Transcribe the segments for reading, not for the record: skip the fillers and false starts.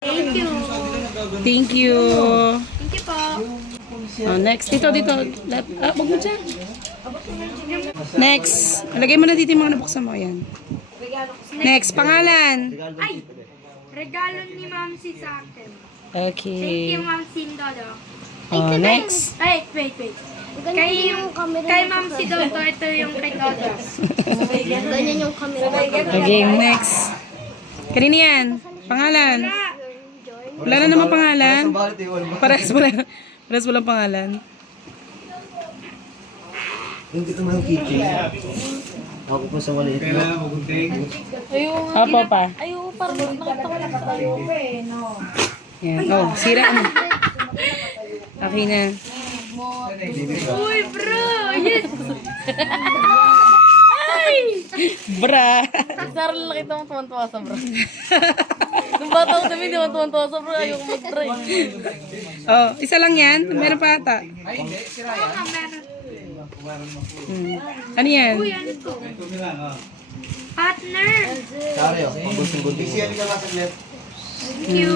Thank you. Thank you. Thank you po. Oh, next. Dito. Wag mo dyan. Next. Lagay mo na dito yung mga nabuksan mo. Ayan. Next. Pangalan. Ay! Regalo ni Ma'am si sa akin. Thank Okay. you, Ma'am Sindodo. Oh, next. Wait. Kay Ma'am si Dodo, ito yung kay Dodo. Ganyan yung camera. Okay, next. Kanina yan. Pangalan. Wala na naman pangalan. Parehas walang pangalan. Yung dito mga kitchen. Ako pa sa maliit na. Opo pa. Ayaw, parang nakita ko lang sa ayaw eh, no? Yan. Oh, sira ano. Okay na. Uy, bro! Yes! Bra. Sarah lang nakita mo tuwan-tuwa sa bro. Nung bata ko sabi, di mo tuwan-tuwa sa bro. Ayaw ko mag-try. Oh, isa lang yan. Meron pa ata. Oo nga, meron. Ano yan? Uy, ano to? Partner! Sorry, oh. Pagbusin-busin. Isiyan ka lang saglit. Thank you.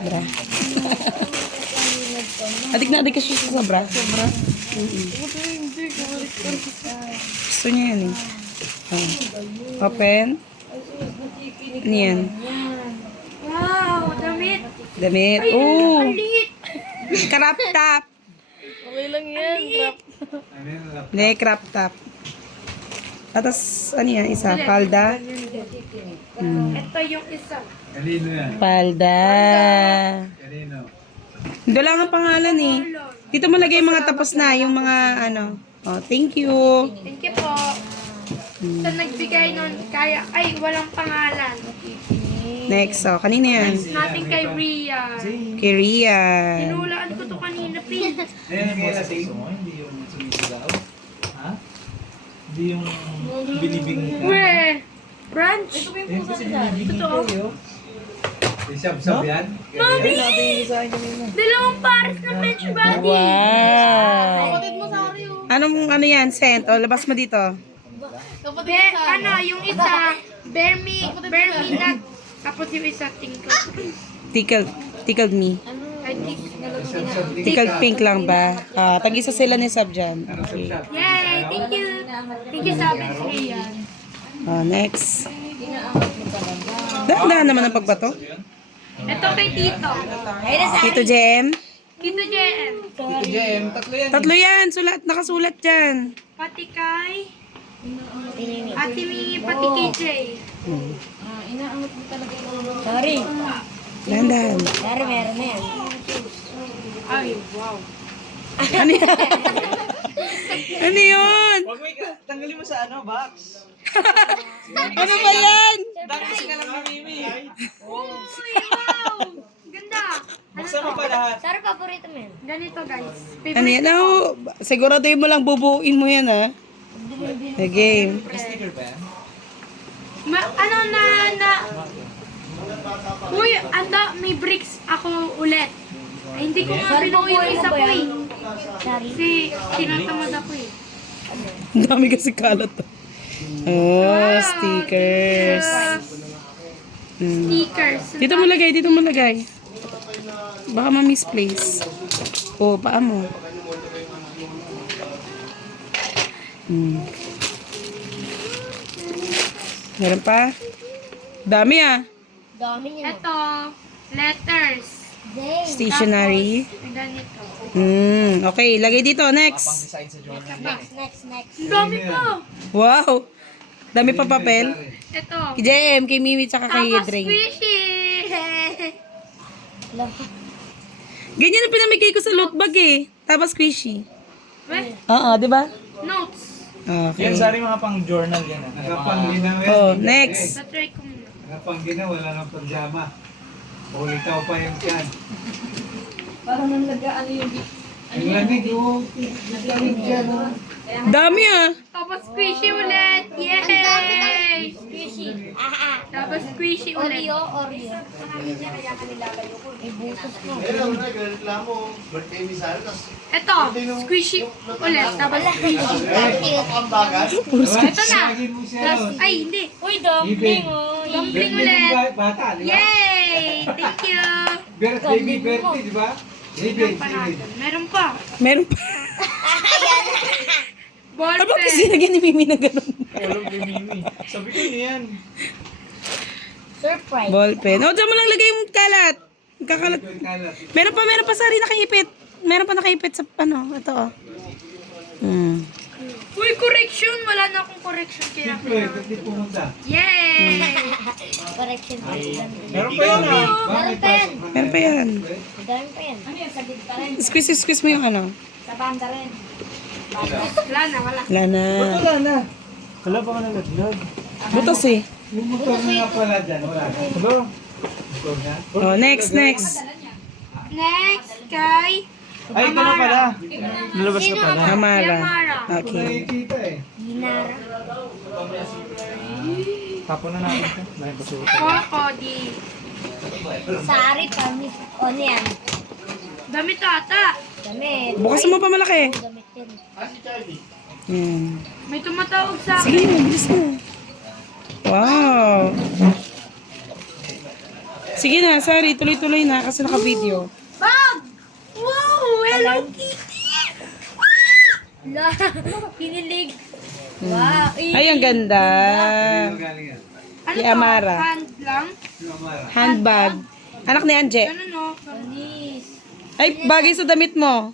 Bra. Adik na adik ka siya sa bra. Sobra. Gusto niya yan eh. Oh. Open. Ano yan? Wow, damit. Damit. Ay, Oh! ang liit. Crop top. Okay lang yan. Crap. Hindi, crop top. Tapos, ano yan? Isa, palda. Ito yung isa. Kanino yan? Palda. Kanino? Doon lang ang pangalan eh. Dito mo lagay yung mga tapos na, yung mga ano. Oh, thank you. Thank you po. Sa nagbigay nun, kaya, ay, walang pangalan. Next, oh, kanina yan. Natin kay Rhea. Kay Rian. Tinulaan ko to kanina, Pin. Ayan kaya lasing mo, hindi yung sumisigaw. Ha? Hindi yung binibing ka. Weh! Branch! Ayan kasi binibing Totoo. kayo. Sab-sab yan? Mami! Dalawang pares na bench body. Wow. Kapatid mo sa Ario. Anong ano yan? Scent? O, labas mo dito. Kapatid Be, mo sa ano, yung isa, bear me nut. Tapos yung isa, tinkle. Tickled me. I think. Tickled pink lang ba? Tag-isa sila ni Sab dyan. Okay. Yay! Thank you! Thank you, sabi si Rhea. Next. Dahan-dahan naman ang pagbato. Ito kay Tito. Tito Jem. Tito JM. Ito Jem, tatlo yan. Tatlo yan. Nakasulat dyan. Pati kay... Ate Mingi, pati kay Jay. Sorry. Dahan-dahan. Sorry, meron na yan. Ay, wow. Ano yan? Ano yun? Huwag mo tanggalin mo sa ano, box. Ano ba yan? Tapos ka lang ni Mimi. Uy, wow! Ganda. Buksan mo pa lahat. Sorry, paborito mo yan. Ganito, guys. Ano yan? Oh, siguraduhin mo lang bubuin mo yan ha. The game. Sticker ba yan? Ano na... Uy, anda, may bricks ako ulit. Ay, hindi ko nga binuo yung isa ko eh. Kasi tinatamad ako eh. Ang dami kasi kalat. Oh, stickers. Stickers. Dito mo lagay, dito mo lagay. Baka ma-misplace. Oh, paa mo. Meron pa? Dami ah. Dami yan. Ito, letters. Stationery. Tapos, ganito. Okay, lagay dito. Next. Design sa journal. Next. Ang dami po. Wow. Dami pa papel. Ito. Kay JM, kay Mimi, tsaka kay Tapos Dre. squishy. Ganyan ang pinamigay ko sa loot bag eh. Tapos squishy. Weh, Oo, di ba? notes. Okay. Yan, sorry mga pang journal yan. Nakapangginaw yan. Oh, next. Tatry ko muna. Nakapangginaw, wala nang pajama. O ikaw pa yung kan. Parang nalagaan yung Ang lamig, oh. Lamig dyan, oh. Dami ah. Tapos squishy ulit. Yay! squishy. Tapos squishy ulit. Oreo. May butos mo. Birthday ni Sarah, tapos Ito, squishy ulit. Tapos squishy. Ito na. Lagi mo siya. Tapos, ay, hindi. Uy, dumpling Dumpling ulit. Bata, di ba? Yay! Thank you. Baby birthday, di ba? Baby, Meron pa natin. Meron pa. Meron pa. Ball Ano ba kasi pen. lagyan ni Mimi na gano'n? Walang bimimi. Sabi ko niyan. Surprise. Ballpen. O, dyan mo lang lagay yung kalat. Kakalat. Kalat. Meron pa sari nakaipit. Meron pa nakaipit sa ano, ito oh. Uy, correction. Wala na akong correction. Kaya Siyempre, ba't di pumunta? yay! Correction. Meron pa yan ah. Meron pa yan. Meron pa yan. Dami pa yan. Squeeze mo yung ano. Wala na, wala. Wala na. Wala na. Kala ba ka nalaglag? Butas eh. Yung motor na nga pala dyan, wala na. Hello? Motor na? Oh, next. Next, kay Ay, ito na pala. Nalabas na pala. Amara. Yamara. Okay. Nakikita eh. Ginara. Tapon na natin ito. Nakipasuot. Coco, di. Sari pa. Ano yan? Damit ata. Damit. Bukas mo pa malaki. Damit yan. Yan. May tumatawag sa akin. Sige, mabilis na. Wow. Sige na, sorry. Tuloy-tuloy na kasi naka-video. Bag! Wow! Hello Kitty! La. Pinilig. Wow. Ay, ang ganda. Ano galing yan? Ano Kay to? Amara. Hand lang? Yung Amara. Handbag. Anak ni Anje. Ano no? Anis. Ay, bagay sa damit mo.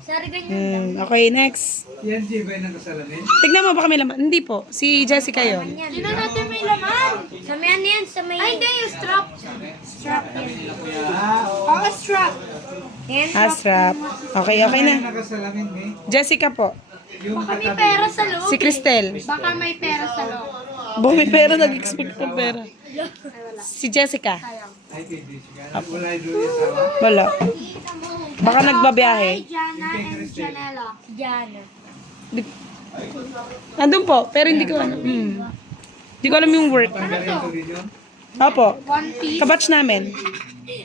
Sari ganyan. Okay, next. Yan, G, ba yung nagkasalamin? Tignan mo, baka may laman. Hindi po. Si Jessica yon. Hindi na natin may laman. Sa may ano yan? Sa may... Ay, hindi yung strap. Strap yan. Ah, Oo, strap. Yan. Astrap. Okay na. yung nagkasalamin eh. Jessica po. Yung Baka may katabi. pera sa loob. Si Cristel. Baka may pera sa loob. Bo, may pera. Nag-expect ng pera. Si Jessica. Ay, kay Jessica. Wala yung doon yung tawa. Wala. Baka nagbabiyahe. Kay Jana and Janela. Diana. Andun po, pero hindi ko alam. Hindi ko alam yung work. Ganito rin yun. Opo. One piece. Kabatch namin.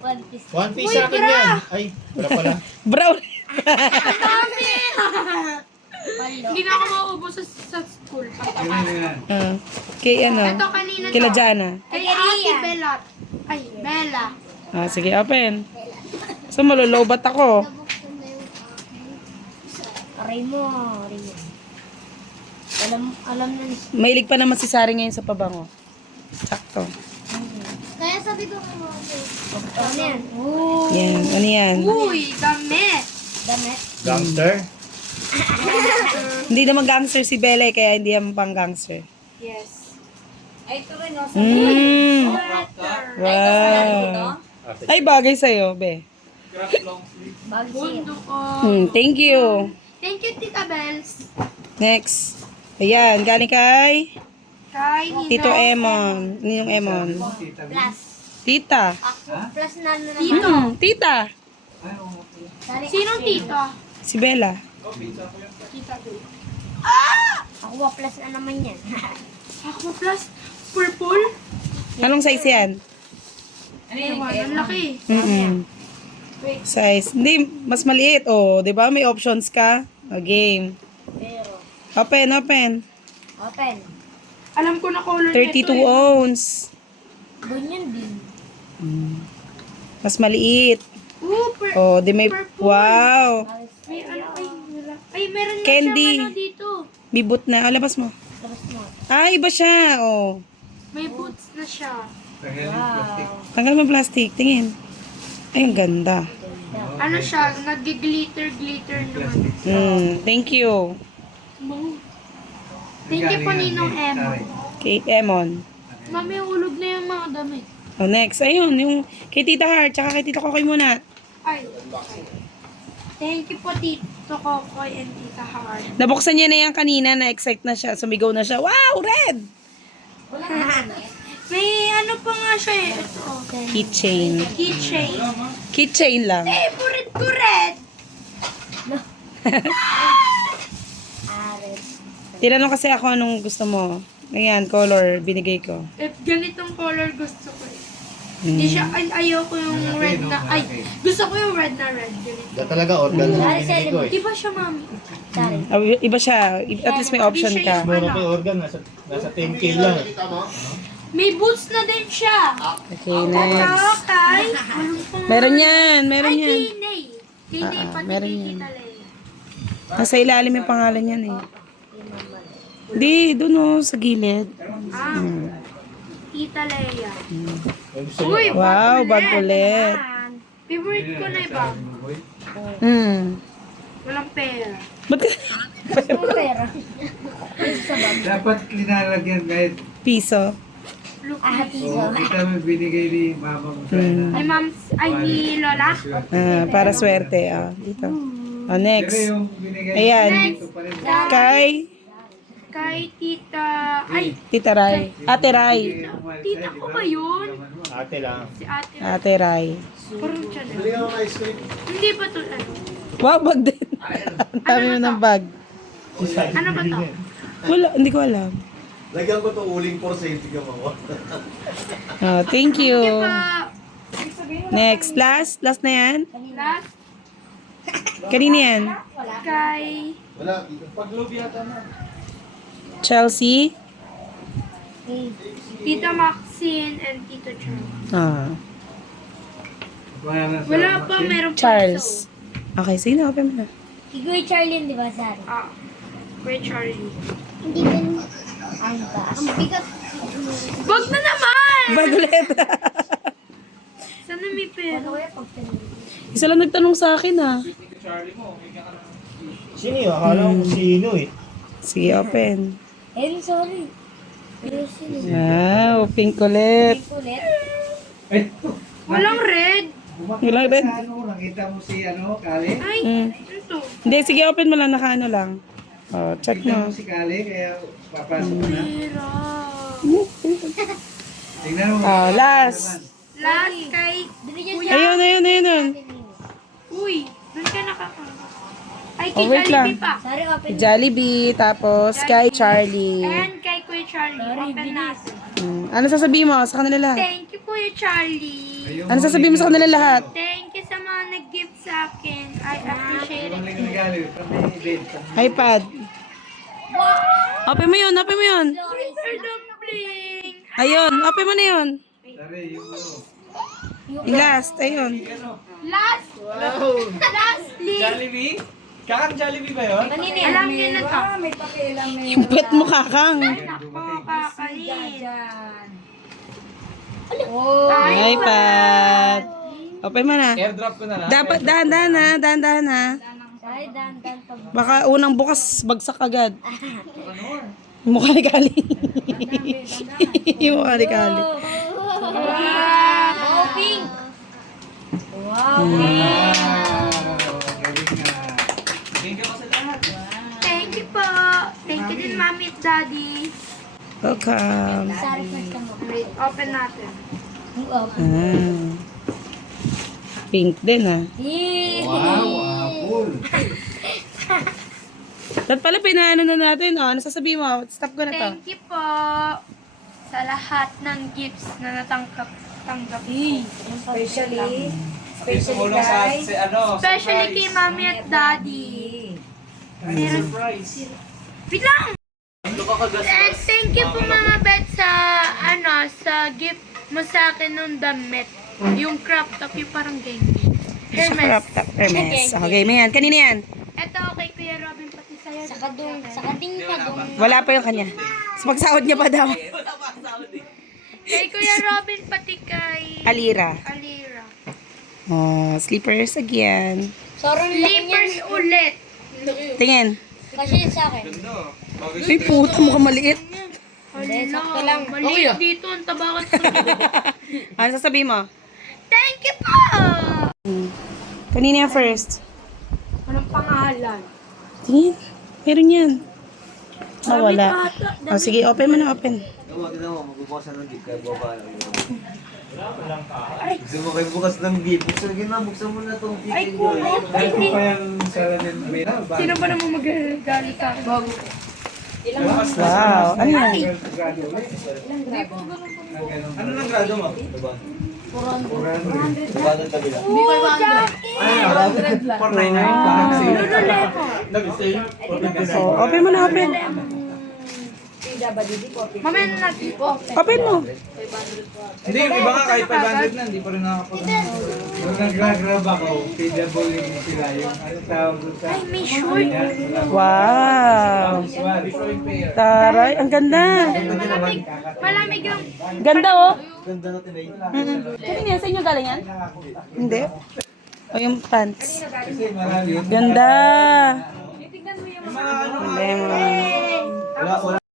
One piece. One Piece sa akin yan. Ay, wala pala. Brown. Dami! Palo. Hindi na ako mauubos sa school. Ganun yan. Kay ano? Ito kanina Kila to. Jana. Kay Ate Bella. Ay, Bella. Sige, open. So, malulobat ako. Aray mo. Aray mo. Alam na ni... Mahilig pa naman si Sari ngayon sa pabango. Sakto. Kaya sabi ko kay Mother. Ano yan? Oo. Yan. Ano yan? Uy, damit. Damit. Gangster. Hindi naman gangster si Bella kaya hindi naman pang gangster. Yes. Wow. Ay, bagay sa'yo, be. Bagsi. Bundo ko. Thank you. Thank you, Tita Bells. Next. Ayan, galing kay Kay Nino. Tito Emon. Ano yung Emon? Plus. Tita. Plus na ano naman. Tito. Tita. Sari. Sinong tito? Si Bella. Tita Bell. Ako ba plus na naman yan? Ako plus purple. Anong size yan? Ewan, ang laki. Size. Hindi, mas maliit. Oh, di ba? May options ka. Game. Pero. Open. Open. Alam ko na color 32 ounce. Ganyan din. Mas maliit. Oh, di may... Purple. Wow. May ano, ay, meron na Candy. siyang ano dito. May boot na. Oh, labas mo. Tapos mo. Ah, iba siya. Oh. May boots na siya. Tanggal mo yung plastic. Tingin. Ay, ang ganda. Ano siya, nag-glitter naman. Thank you. Thank you po Ninong Emon. Kay Emon. Mami, ulog na yung mga damit. Oh, next. Ayun, yung kay Tita Heart, tsaka kay Tita Kokoy muna. Ay. Thank you po Tito Kokoy and Tita Heart. Nabuksan niya na yan kanina, na-excite na siya. Sumigaw na siya. Wow, red! May ano pa nga siya eh. Ito. Keychain. Keychain. Keychain lang. Favorite ko red. Ares. Tinanong kasi ako anong gusto mo. Ayan, color, binigay ko. Ganitong color gusto ko eh. Hindi siya, ayoko yung red na, gusto ko yung red na red. Ganito. Da talaga, organ na binigay ko eh. Di ba siya, mami? Iba siya. At least may option ka. Meron pa yung organ, nasa 10K lang. May boots na din siya. Okay, next. Okay. Meron yan, meron Ay, yan. Kinay. Kinay, pati meron kay yan. Tita Leia. Nasa ilalim yung pangalan yan eh. Hindi, doon oh, sa gilid. Tita Leia. Gusto niyo? Uy, Wow, bag ulit. yan. Favorite ko na yung bag. Walang pera. Ba't ka? Dapat linalagyan kahit Piso. Look, kita mo binigay ni mama mo sa ni ma'am, ay ni Lola. Para swerte. Dito. Next. yung binigay Ayan. ito pa rin. Kay Kay Tita, ay, Tita Rai. Ate Rai. tita ko ba yun? Ate lang. Si ate. Ate Rai. Parang siya na. Hindi ba to, ano? Wow, bag din. Ang dami mo ng bag. Ano ba to? Wala, hindi ko alam. Lagyan ko to uling for safety ka mga. Thank you. Pa, Next. Last na yan. last, Kanina yan. kay Wala. Pag-love yata na. Chelsea. Tita Maxine and Tito Charles. Wala pa, meron pa. Charles. Okay, sige na. Open mo na. Ikaw Charlie, di ba, Sari? Kuya Charlie. Hindi din. Ang ba? Ang bigat. Wag na naman! Bag ulit. Sana may pera? Isa lang nagtanong sa akin Sino yun? Akala ko sino eh. Sige, open. Eh, sorry. Pero sino? Wow, pink ulit. Ulit. Ay, Walang red. Walang red. nakita mo si Kali? Ay, Mm. ito. Hindi, sige, open mo lang. Nakaano lang. Check Nakita mo. mo si Kali, kaya papasok mo na. Pera. Tingnan mo. Last. Last kay Kuya. Ayun. Uy, doon ka nakaka. Ay, Oh, kay wait lang. Jollibee pa. Sorry, open. Jollibee, tapos kay Charlie. And kay Kuya Charlie. Open natin. Ano sasabihin mo sa kanila lahat? Thank you, Kuya Charlie. Ano sasabihin mo sa kanila lahat? Thank you sa mga nag-gift sa akin. I appreciate it. Ang regalo, pang event. iPad. Open mo yun. Mr. Dumpling. Ayun, open mo na yun. Sorry, yung Yung last, ayun. Lastly, Jollibee? Kakang Jollibee ba yun? alam niyo na to. Yung pet mo kakang. Nako, kakain. iPad. Open mo na. Airdrop ko na lang. Dapat dahan-dahan na. Sorry, dan pag... Baka unang bukas, bagsak agad. Yung mukha ni Kali. Yung mukha ni Kali. Wow! Pink! Wow! Galing na. Thank you sa lahat. Thank you po. Thank you din, Mami at Daddy. Welcome. Sorry, first ka mo. Wait, open natin. Pink din Wow, apple. Dapat pala pinaano na natin. Ano sasabihin mo? Stop ko na to. Thank you po sa lahat ng gifts na tanggap. Especially Tumulong sa Especially kay Mami at Daddy. surprise. Wait lang! And thank you po Mama Beth sa sa gift mo sa akin ng damit. Yung crop top, yung parang ganyan. Hermes. Hermes. Okay, may yan. Kanina yan. Ito kay Kuya Robin pati sa'yo. sa kadung, sa kading kadung. Wala pa yung kanya. Sa pagsahod niya pa daw. Kay Kuya Robin pati kay Alira. Alira. Slippers again. Sorry, Slippers ulit. Tingin. Kasi sa akin. Ay, puta mo ka maliit. Sakto lang. Maliit dito. Ang tabakan sa Ano sasabihin mo? Thank you po! Kanina first. Anong pangalan? Tingin. Meron yan. Wala. Sige, open mo na, open. Tignan mo, magbubukasan ng gift kaya buka lang yun. Gusto mo kayo bukas ng gift. Buksan mo na itong Ay, kitchen kulot. Ay, ko pa yung salamin. Sino ba naman mag-regali sa akin? Wow. Ano yan? Ano nang grado mo? 400 kabila. Hindi 500. 499. Parang sale. Lululepo. Nag-sale. Oh, open mo na, open. Mamaya na natin. Open mo. Hindi, yung iba nga kahit 500 na, hindi pa rin nakakapag. Nung nag-grab ako, PWD sila yung ano tawag doon sa... Ay, may short. Wow. Taray, ang ganda. Malamig. Malamig yung... Ganda oh. Ganda natin eh. Kanina yan, sa inyo galing yan? Hindi. O yung pants. Kasi marami yun. Ganda. Yung mga ano, Lemon. Wala